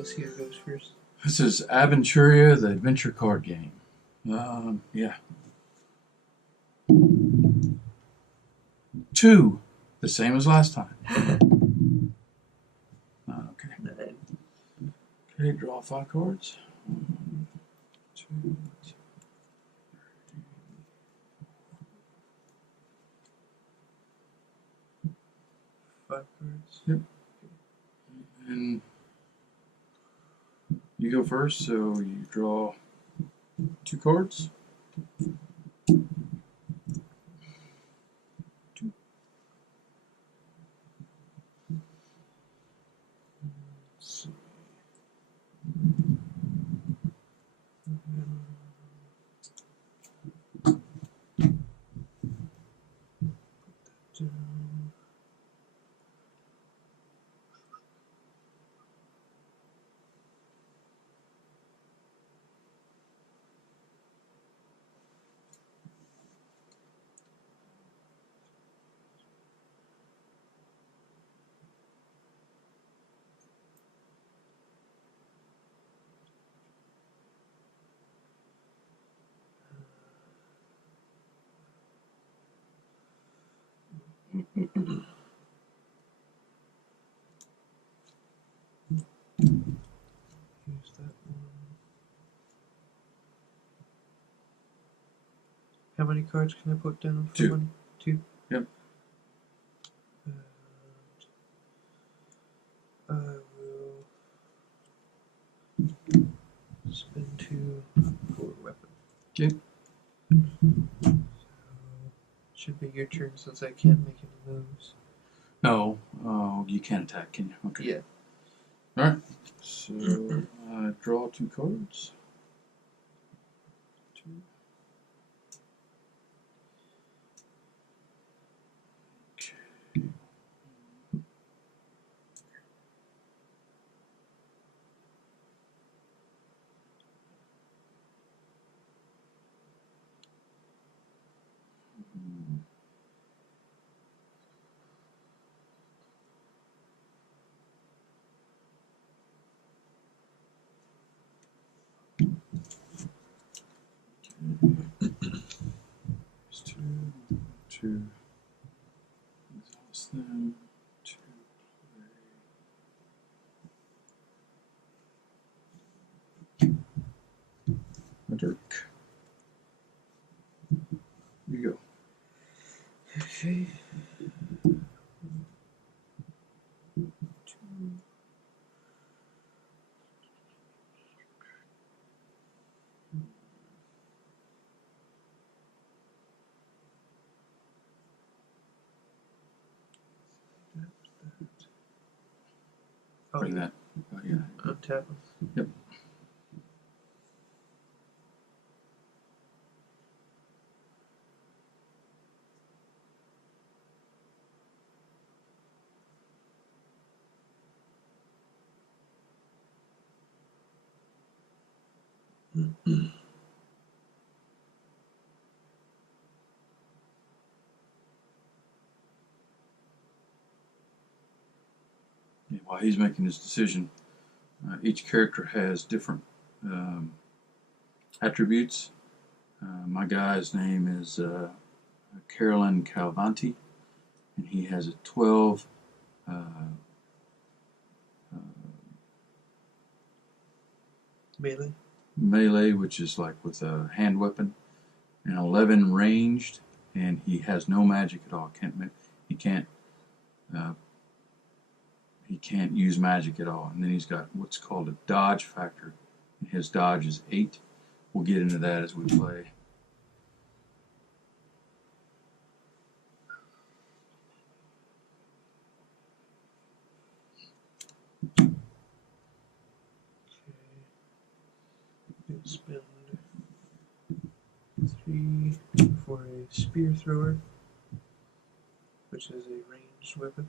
let's see who goes first. This is Aventuria, the adventure card game. Yeah. 2, the same as last time. Okay. 9. Okay, draw 5 cards. 1, 2, 3, 5 cards. Yep. And you go first, so you draw 2 cards. 2. Let's see. Use that one. How many cards can I put down for 2. one? 2? Yep. I will spend 2 for a weapon. Okay. So, should be your turn since I can't make any moves. No, you can't attack, can you? Okay. Yeah. Alright, so I draw 2 cards. 2. Okay. There's 2, 2. Exhaust them. 2 play. A dirk. Here you go. Okay. 2. Bring that. Oh, yeah. Untap them. Yep. While he's making his decision, each character has different attributes. My guy's name is Carolyn Calvanti, and he has a 12 melee, which is like with a hand weapon, and 11 ranged, and he has no magic at all. He can't use magic at all. And then he's got what's called a dodge factor. His dodge is 8. We'll get into that as we play. Okay. Spend 3 for a spear thrower, which is a ranged weapon.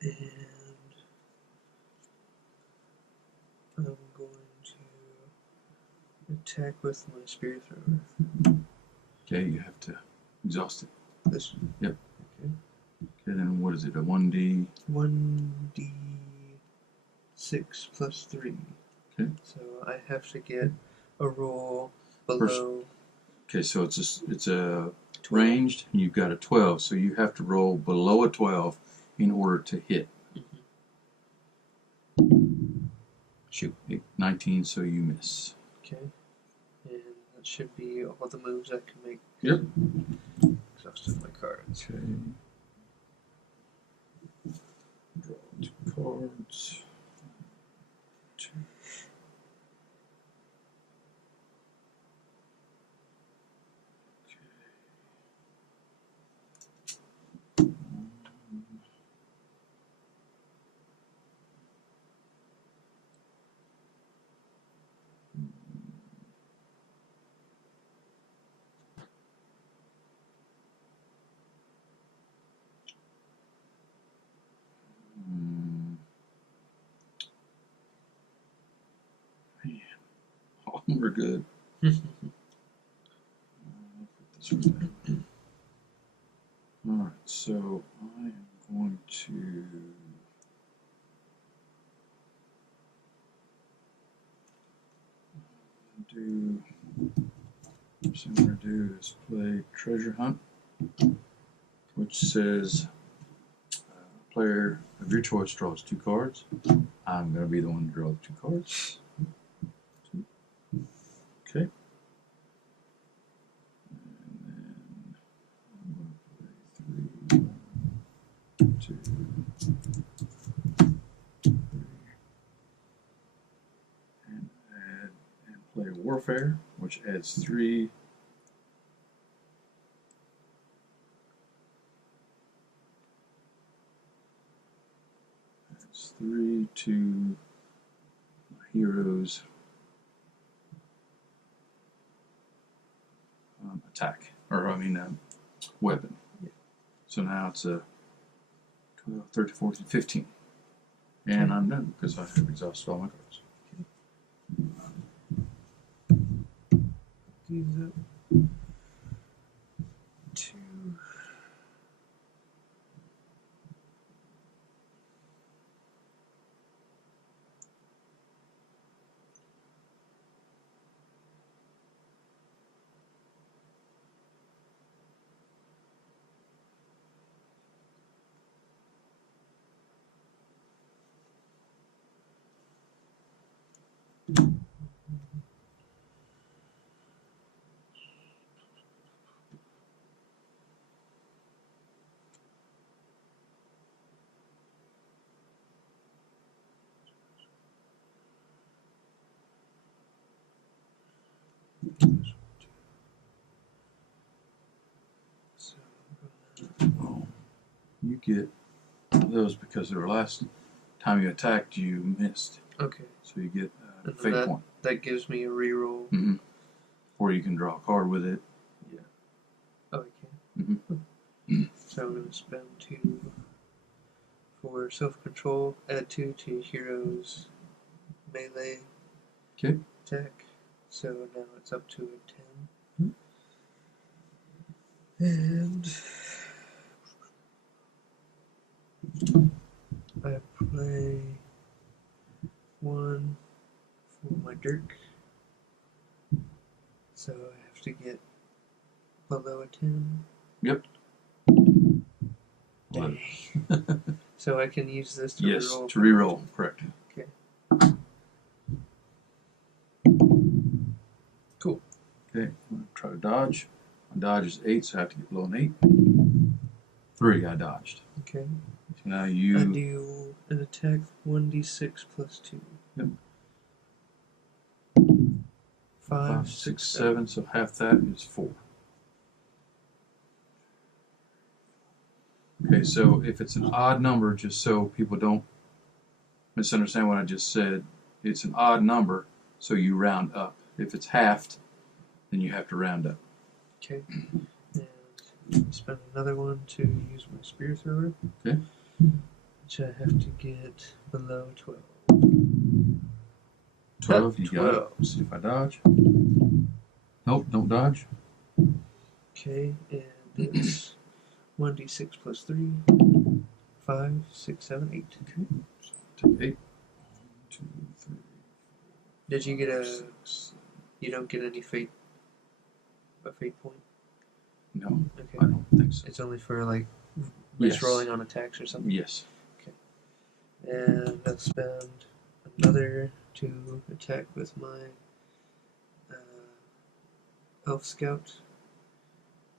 And I'm going to attack with my spear thrower. Okay, you have to exhaust it. This one? Yep. Okay. And then what is it? A 1D? 1d6 plus 3. Okay. So I have to get a roll below. Okay, so it's a ranged, and you've got a 12, so you have to roll below a 12 in order to hit. Shoot, 19, so you miss. Okay. And that should be all the moves I can make. Yep. Exhausted my cards. Okay. Draw 2 cards. 2. Man, all of them are good. Put this one down. Alright, so I am going to do, first thing I'm going to do is play Treasure Hunt, which says player of your choice draws 2 cards. I'm going to be the one to draw the 2 cards. Okay. And then I'm going to play 3, 1, 2, 3. And add and play Warfare, which adds 3. Adds 3 to my heroes. Attack, or weapon. Yeah. So now it's a 12, 13, 14, 15. And I'm done because I have exhausted all my cards. These up. 2. So Well, you get those because the last time you attacked, you missed. okay. So you get a And fate point. That gives me a reroll. Mm-hmm. Or you can draw a card with it. Yeah. Oh, I can. Mm-hmm. So I'm going to spend 2 for self-control, add 2 to heroes melee Okay. attack. So now it's up to a 10. And I play 1 for my Dirk. So I have to get below a 10. Yep. Dang. So I can use this to Yes, reroll. to reroll. Correct. Okay. Cool. Okay, I'm going to try to dodge. My dodge is 8, so I have to get below an 8. 3, I dodged. Okay. So now I you... do an attack 1d6 plus 2. Yep. 5, 6, 7, so half that is 4. Okay, so if it's an odd number, just so people don't misunderstand what I just said, it's an odd number, so you round up. If it's halved, then you have to round up. Okay. And spend another one to use my spear thrower. Okay. Which I have to get below 12. 12, you got it. See if I dodge. Nope, don't dodge. Okay, and it's 1d6 plus 3. 5, 6, 7, 8. Okay. So take 8. 1, 2, 3. Did you get 5, a? 6. You don't get any fate. A fate point. No, Okay. I don't think so. It's only for like Yes. rolling on attacks or something. Yes. And I'll spend another to attack with my Elf Scout,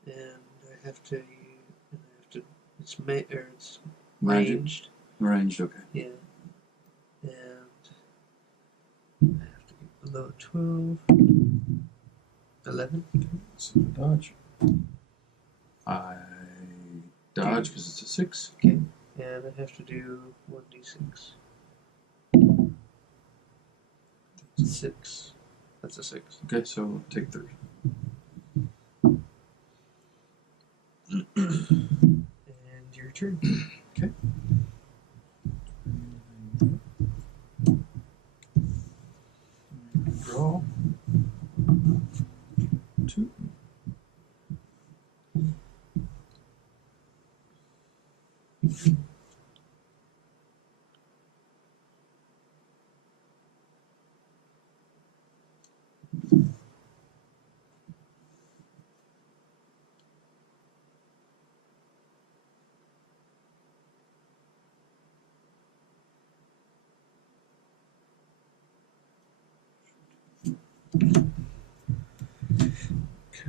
and I have to. It's it's ranged. Ranged, okay. Yeah, and I have to get below 12. 11. So dodge. I dodge because it's a 6. Okay, and I have to do 1d6. 6. That's a 6. Okay, so take 3. And your turn. Okay. Draw. 2.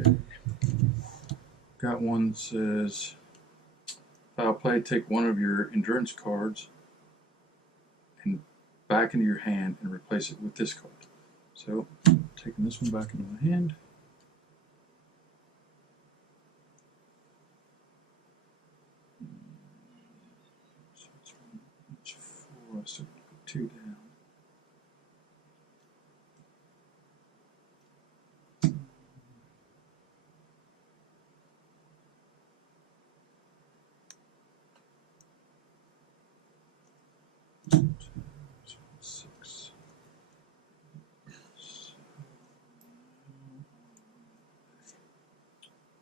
Okay. Got one that says, foul play, take one of your endurance cards and back into your hand and replace it with this card. So, taking this one back into my hand. So it's 4, so put 2 down. Six.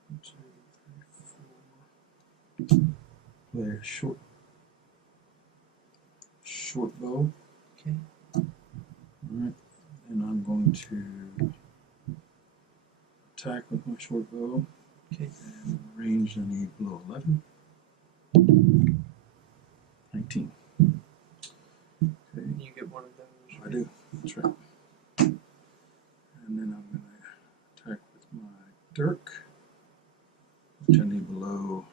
One, two, three, 4. Play a short bow. Okay. Alright. And I'm going to attack with my short bow. Okay. And range I need below 11. 19. Okay. You get one of those. I do. That's right. And then I'm going to attack with my dirk, which I need below.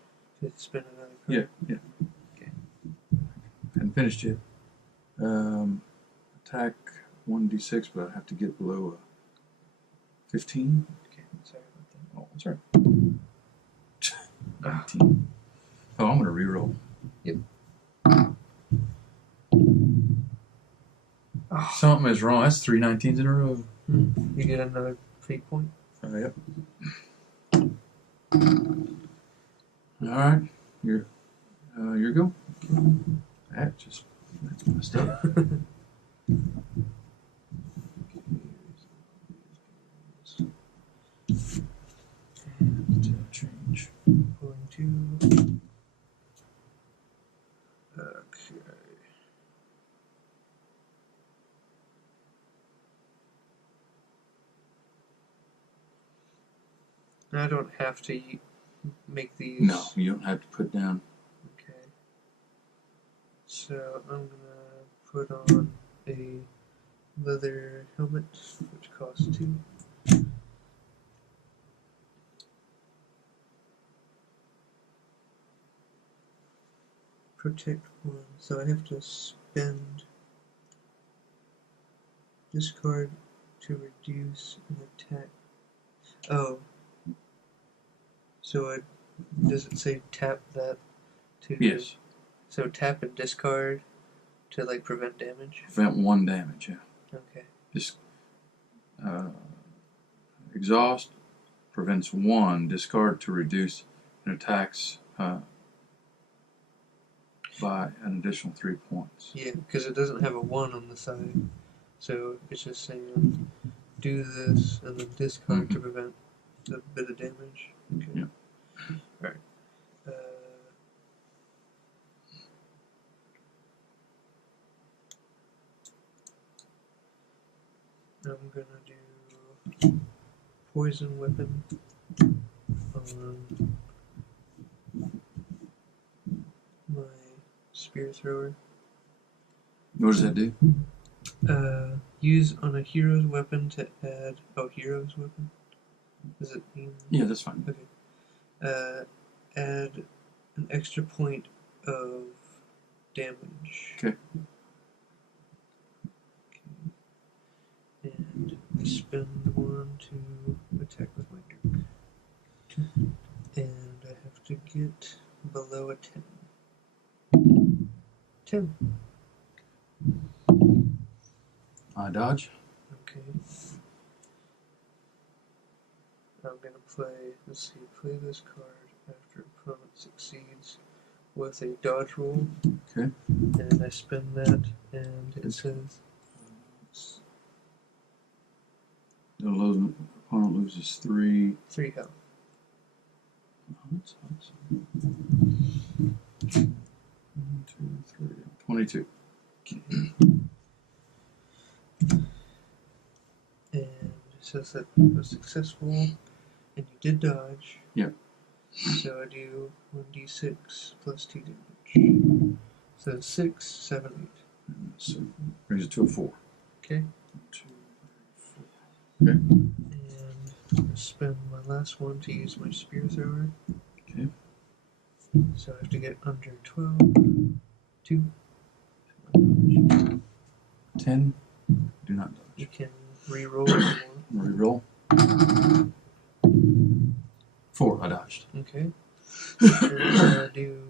Spin another card. Yeah. Okay. Hadn't finished yet. Attack 1d6, but I have to get below 15. Okay. Sorry about that. Oh, that's right. 19. Oh, I'm going to reroll. Yep. Something is wrong. That's 3 19s in a row. You get another fate point. Yep. Alright. Your go. That's messed up. And change. Going to. Okay. I don't have to make these. No, you don't have to put down. Okay. So I'm gonna put on a leather helmet, which costs 2. Protect 1. So I have to spend this card to reduce an attack. Oh. So does it say tap that to? Yes. So tap and discard to like prevent damage. Prevent 1 damage. Yeah. Okay. Just exhaust prevents 1. Discard to reduce an attack's by an additional 3 points. Yeah, because it doesn't have a 1 on the side, so it's just saying do this and then discard to prevent a bit of damage. Okay. Yeah. Alright. I'm gonna do poison weapon on my spear thrower. What does that do? Use on a hero's weapon to add. Oh, hero's weapon? Does it mean? Yeah, that's fine. Okay. Add an extra point of damage. Okay. And I spend one to attack with my dirk. And I have to get below a 10. 10. I dodge. Okay. I'm gonna play this card after opponent succeeds with a dodge roll. Okay. And I spin that, and it says The opponent loses 3. 3 health. That's awesome. 1, 2, 3, 22. Okay. And it says that it was successful, and you did dodge. Yep. So I do 1d6 plus 2 damage. So 6, 7, 8. So brings it to a 4. Okay. 1, 2, 3, 4. Okay. And I spend my last one to use my spear thrower. Okay. So I have to get under 12. 2. 10. Do not dodge. You can re-roll if you want. Reroll. 4. I dodged. Okay. And I do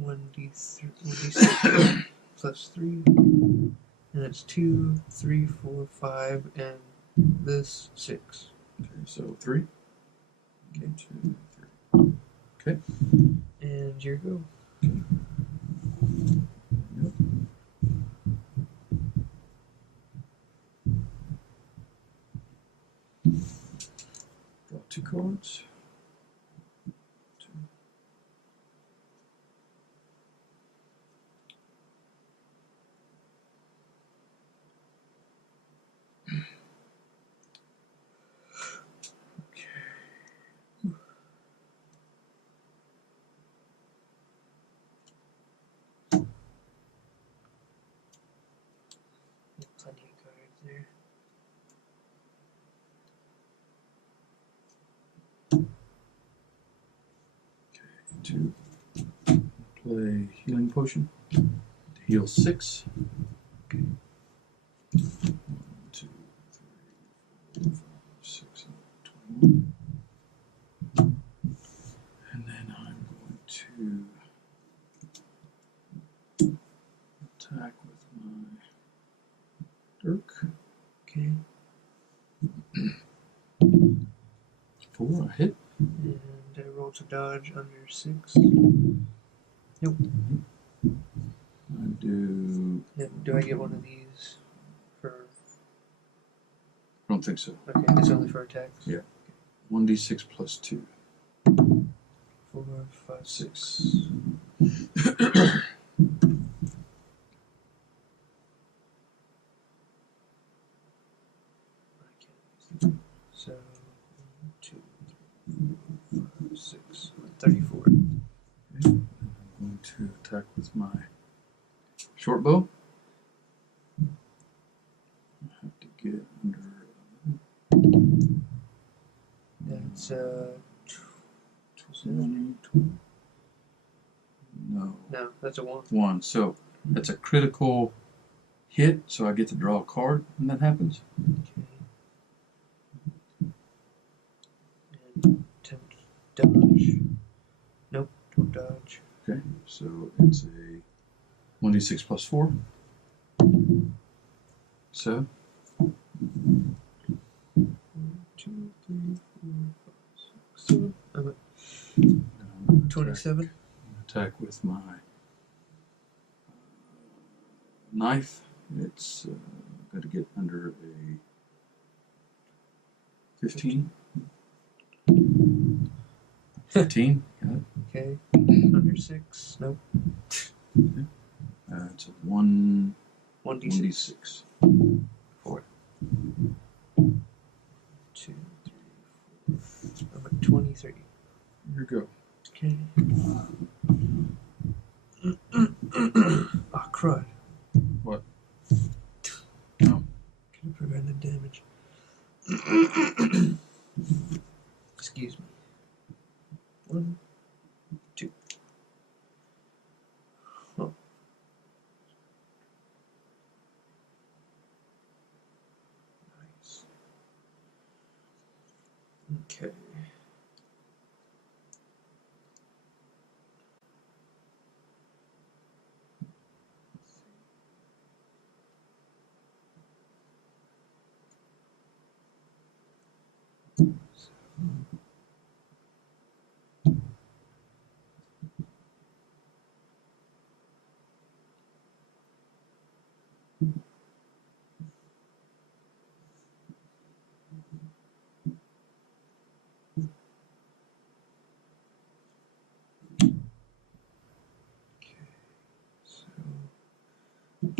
1d6 plus 3. And it's 2, 3, 4, 5, and this 6. Okay, so 3. Okay. 2, 3. Okay. And your go. Yep. Draw 2 cards. 2. Plenty of cards there. To play healing potion. To heal 6. Okay. 1, 2, 3, 4, 5, 6, 21. And then I'm going to attack with my dirk. Okay. 4, I hit. And I roll to dodge under 6. Nope. I do. Yeah, do I get one of these for... I don't think so. Okay, it's only for attacks? Yeah. 1d6 plus 2. 4, 5, 6. So, 1, 2, 3, 4, 5, 6, 34. Okay. I'm going to attack with my short bow. I have to get under 11. That's 20. No. No, that's a 1. 1. So that's a critical hit, so I get to draw a card when that happens. Okay. And attempt dodge. Nope, don't dodge. Okay, so it's a 1d6 plus 4. So 1, 2, 3, 4, 5, 6, 7. I'm at 27. Attack with my knife. It's got to get under a 15. 15. Got it. Okay. Under 6. Nope. It's a 1d6. 1d6. 4. 23. Here you go. Okay. Oh, crud. What? No. Could have prevented damage. Excuse me. 1, 2. Oh. Nice. Okay.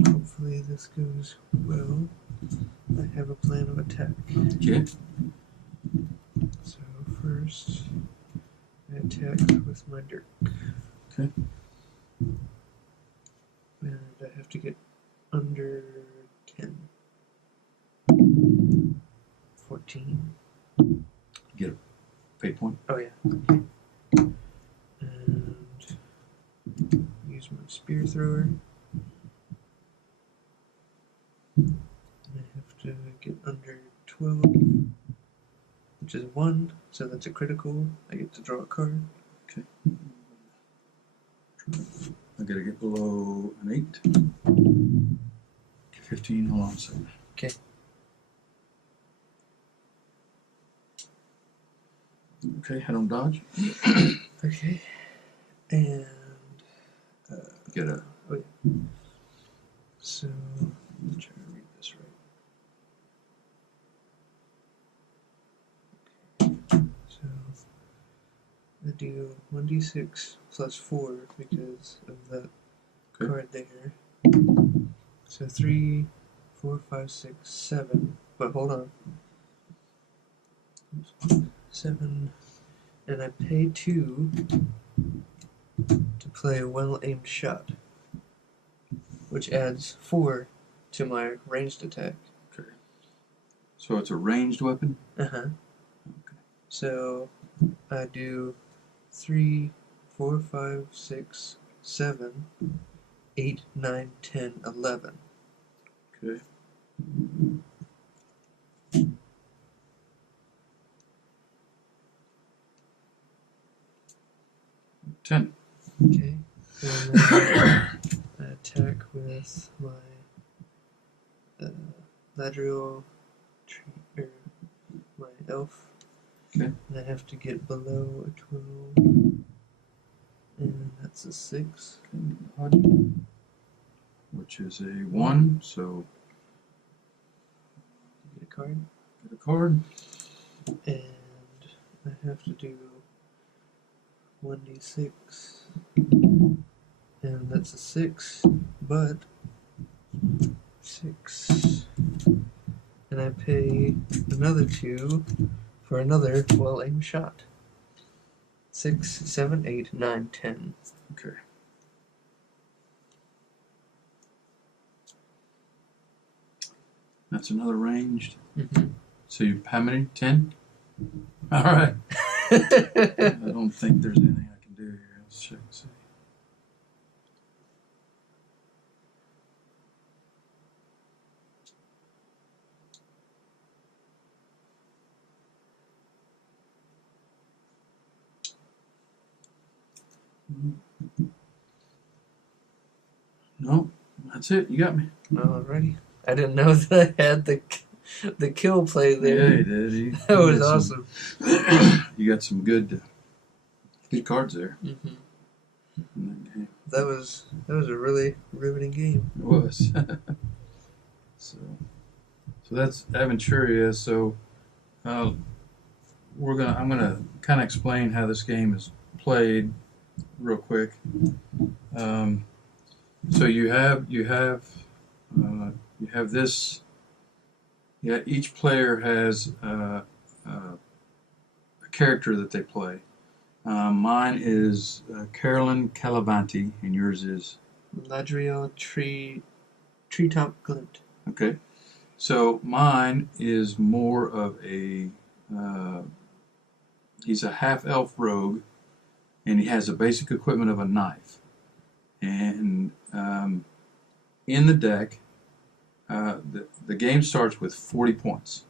Hopefully this goes well. I have a plan of attack. Okay. So first, I attack with my dirk. Okay. And I have to get under 10. 14. Get a fate point. Oh yeah. And use my spear thrower. And I have to get under 12, which is 1, so that's a critical. I get to draw a card. Okay. I gotta get below an 8. 15, hold on a second. Okay. Okay, I don't dodge. Okay. And Get a oh yeah. So let's try to read this right. Okay. So I do 1d6 plus 4 because of that card there. So 3, 4, 5, 6, 7. But hold on. 7. And I pay 2 to play a well-aimed shot, which adds 4 to my ranged attack. Okay. So it's a ranged weapon? Uh-huh. Okay. So I do 3, 4, 5, 6, 7, 8, 9, 10, 11. Okay. Ten. Okay. And then I attack with my Ladriel or my elf. Okay. And I have to get below a 12. And that's a 6. Okay. Which is a 1, so Get a card. get a card. And I have to do 1d6. And that's a 6, but 6. And I pay another 2 for another well-aimed shot. 6, 7, 8, 9, 10. Okay. That's another ranged. Mm-hmm. So you, how many? 10? All right. I don't think there's anything I can do here. Let's check and see. No, that's it. You got me. Alrighty. I didn't know that I had the kill play there. Yeah, you did. That was awesome. You got some good cards there. Mm-hmm. In that game. That was a really riveting game. It was. so that's Aventuria. So I'm gonna kind of explain how this game is played real quick. So you have this. Yeah, each player has a character that they play. Mine is Carolyn Calavanti, and yours is? Ladriel Treetop Glint. Okay. So mine is more of a, he's a half-elf rogue, and he has a basic equipment of a knife. And in the deck, the game starts with 40 points.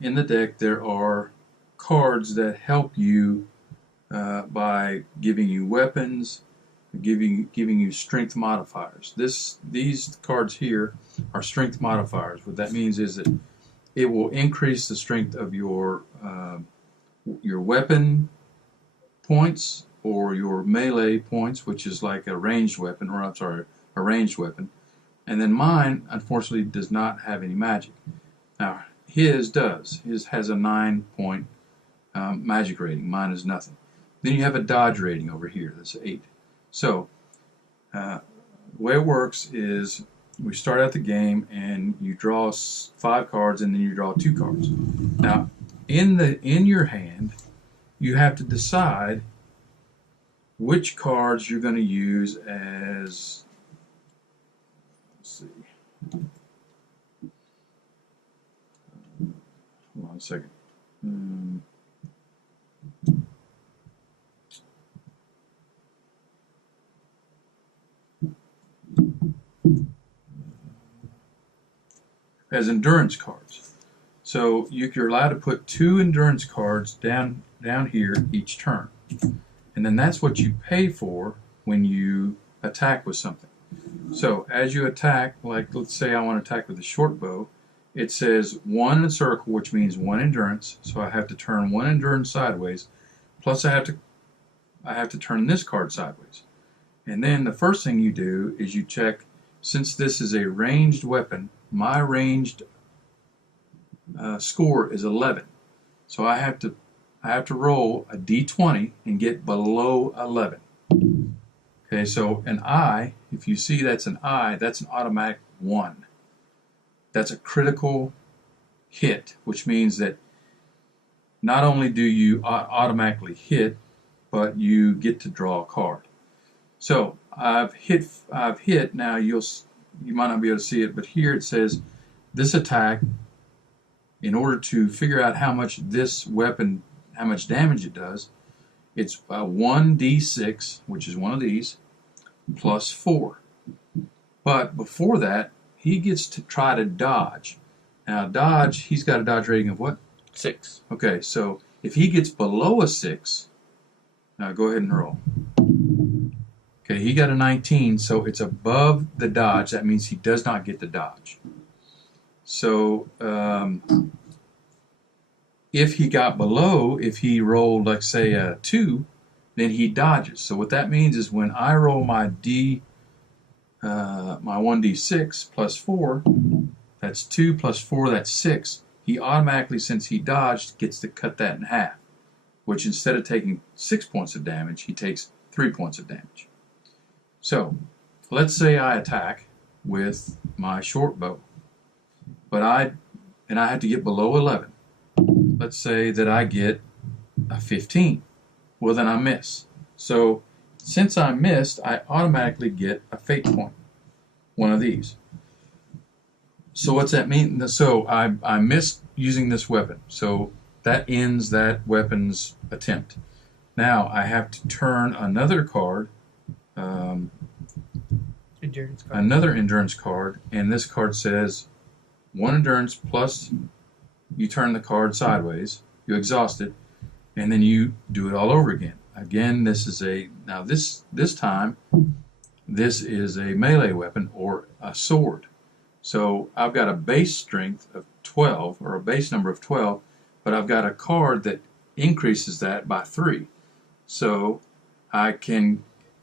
In the deck, there are cards that help you by giving you weapons, giving you strength modifiers. These cards here are strength modifiers. What that means is that it will increase the strength of your weapon points or your melee points, which is like a ranged weapon, or I'm sorry, a ranged weapon. And then mine, unfortunately, does not have any magic. Now, his does. His has a 9-point magic rating. Mine is nothing. Then you have a dodge rating over here. That's 8. So, the way it works is we start out the game and you draw 5 cards and then you draw 2 cards. Now, in your hand, you have to decide which cards you're going to use as, let's see, hold on a second. As endurance cards. So you're allowed to put 2 endurance cards down here each turn. And then that's what you pay for when you attack with something. So as you attack, like let's say I want to attack with a short bow, it says 1 in a circle, which means 1 endurance. So I have to turn 1 endurance sideways, plus I have to turn this card sideways. And then the first thing you do is you check, since this is a ranged weapon, my ranged score is 11. So I have to roll a d20 and get below 11. Okay, so an I, if you see that's an I, that's an automatic 1. That's a critical hit, which means that not only do you automatically hit, but you get to draw a card. So I've hit. Now you might not be able to see it, but here it says this attack, in order to figure out how much this weapon, how much damage it does, it's 1d6, which is one of these, plus 4. But before that, he gets to try to dodge. Now dodge, he's got a dodge rating of what? 6. Okay, so if he gets below a 6, now go ahead and roll. Okay, he got a 19, so it's above the dodge. That means he does not get the dodge. So if he got below, if he rolled, like say a 2, then he dodges. So what that means is when I roll my my 1d6 plus 4, that's 2 plus 4, that's 6. He automatically, since he dodged, gets to cut that in half, which instead of taking 6 points of damage, he takes 3 points of damage. So let's say I attack with my short bow, but I have to get below 11. Let's say that I get a 15. Well, then I miss. So since I missed, I automatically get a fate point, one of these. So what's that mean? So I missed using this weapon. So that ends that weapon's attempt. Now I have to turn another card, another endurance card, and this card says 1 endurance plus you turn the card sideways, you exhaust it, and then you do it all over again. Again, this is this time this is a melee weapon or a sword. So I've got a base strength of 12, or a base number of 12, but I've got a card that increases that by 3. So I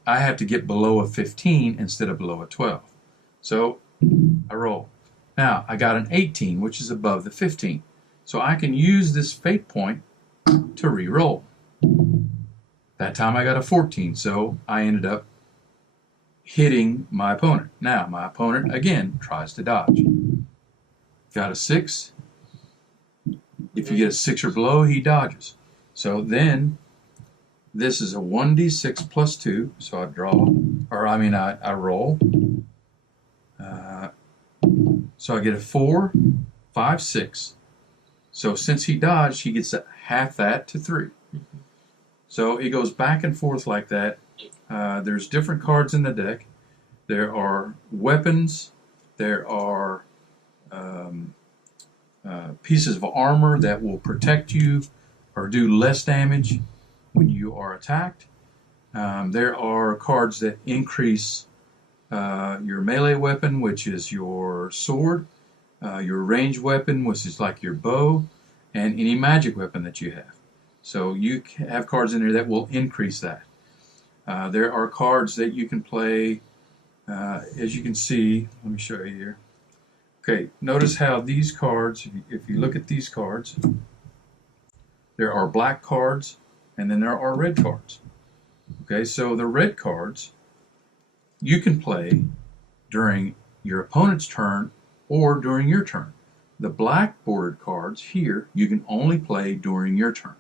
have to get below a 15 instead of below a 12. So I roll. Now I got an 18, which is above the 15. So I can use this fate point to re-roll. That time I got a 14, so I ended up hitting my opponent. Now my opponent again tries to dodge. Got a 6. If you get a 6 or below, he dodges. So then this is a 1d6 plus 2. So I draw, or I mean I roll. So I get a 4, 5, 6. So since he dodged, he gets half that to 3. So it goes back and forth like that. There's different cards in the deck. There are weapons. There are pieces of armor that will protect you or do less damage when you are attacked. There are cards that increase your melee weapon, which is your sword, your ranged weapon, which is like your bow, and any magic weapon that you have. So you have cards in there that will increase that. There are cards that you can play, as you can see. Let me show you here. Okay, notice how these cards, if you look at these cards, there are black cards and then there are red cards. Okay, so the red cards you can play during your opponent's turn or during your turn. The black bordered cards here you can only play during your turn.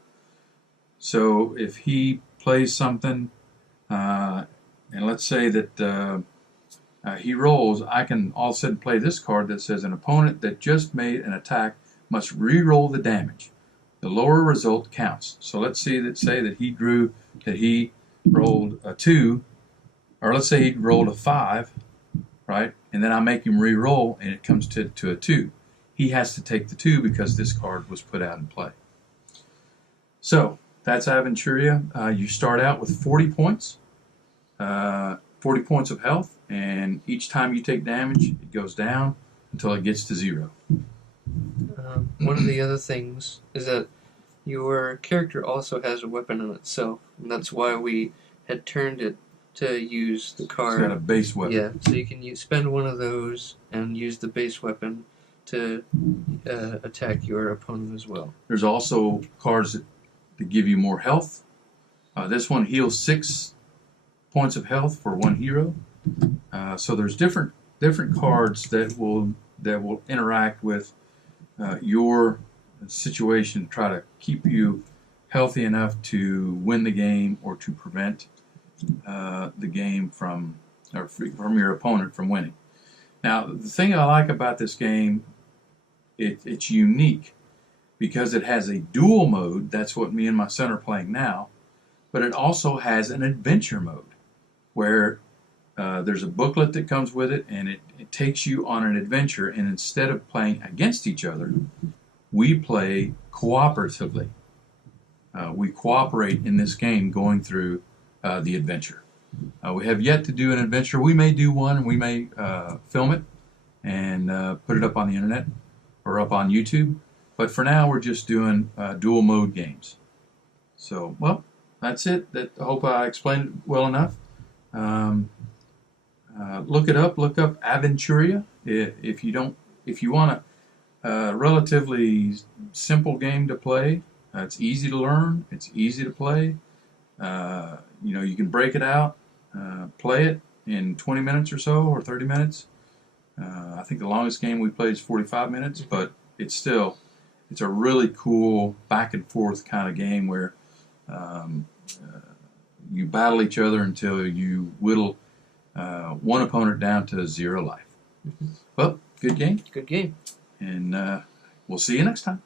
So if he plays something, and let's say that he rolls, I can all of a sudden play this card that says an opponent that just made an attack must re-roll the damage. The lower result counts. So let's say that he rolled a 2, or let's say he rolled a 5, right? And then I make him re-roll and it comes to a 2. He has to take the 2 because this card was put out in play. So that's Aventuria. You start out with 40 points. 40 points of health, and each time you take damage, it goes down until it gets to 0. One of the other things is that your character also has a weapon in itself, and that's why we had turned it to use the card. It's got a base weapon. Yeah, so you can spend one of those and use the base weapon to attack your opponent as well. There's also cards that give you more health. This one heals 6 points of health for 1 hero. So there's different cards that will interact with your situation, try to keep you healthy enough to win the game or to prevent the game from your opponent from winning. Now, the thing I like about this game, it's unique because it has a duel mode. That's what me and my son are playing now. But it also has an adventure mode where there's a booklet that comes with it, and it takes you on an adventure. And instead of playing against each other, we play cooperatively. We cooperate in this game going through the adventure. We have yet to do an adventure. We may do one, and we may film it and put it up on the internet or up on YouTube. But for now, we're just doing dual mode games. So, well, that's it. I hope I explained it well enough. Look it up. Look up Aventuria. If you want a relatively simple game to play, it's easy to learn. It's easy to play. You can break it out, play it in 20 minutes or so, or 30 minutes. I think the longest game we played is 45 minutes, but it's a really cool back and forth kind of game where you battle each other until you whittle one opponent down to 0 life. Well, good game. Good game. And we'll see you next time.